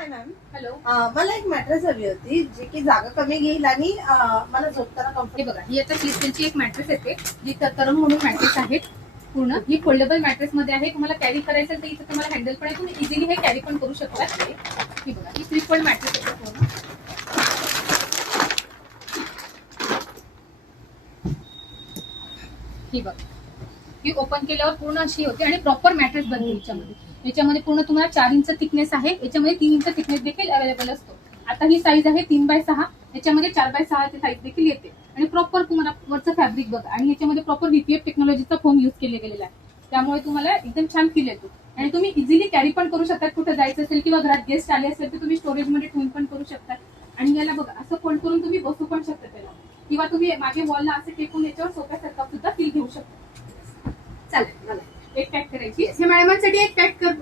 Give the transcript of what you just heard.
हाय ma'am. Hello. मला एक mattress हवी होती जी की जागा कमी घेईल आणि मला झोपताना हे कम्फर्ट. बघा, ही आता क्रिस्टलची एक मॅट्रेस येते जी तरंग म्हणून मॅट्रेस आहेत. पूर्ण ही फोल्डेबल मॅट्रेस मध्ये आहे. तुम्हाला कॅरी करायचं तर इथे तुम्हाला हँडल पण आहे, तुम्ही इझिली हे कॅरी पण करू शकता. ही बघा, ही 3 फोल्ड मॅट्रेस येते पूर्ण. ही बघा, ही ओपन केल्यावर पूर्ण अशी होते आणि प्रॉपर मॅट्रेस बनते. याच्यामध्ये पूर्ण तुम्हाला 4 इंच थिकनेस आहे. याच्यामध्ये 3 इंच थिकनेस देखील अवेलेबल असतो. आता ही साईज आहे 3x6. याच्यामध्ये 4x6 ची साईज देखील येते आणि प्रॉपर तुम्हाला वरचं फॅब्रिक बघा आणि याच्यामध्ये प्रॉपर VPF टेक्नॉलॉजीचा फोम युज केले गेलेला आहे. त्यामुळे तुम्हाला एकदम छान फील येतो आणि तुम्ही इझिली कॅरी पण करू शकता. कुठे जायचं असेल किंवा घरात गेस्ट आले असेल तर तुम्ही स्टोरेज मध्ये ठेवून पण करू शकता. आणि याला बघा, असं फोल्ड करून तुम्ही बसू पण शकता त्याला, किंवा तुम्ही मागे वॉलला असं टेकून याच्यावर सोफ्यासारखा सुद्धा फील घेऊ शकता. चालेल मला. एक पॅक करायची. हे मॅडमांसाठी एक पॅक कर.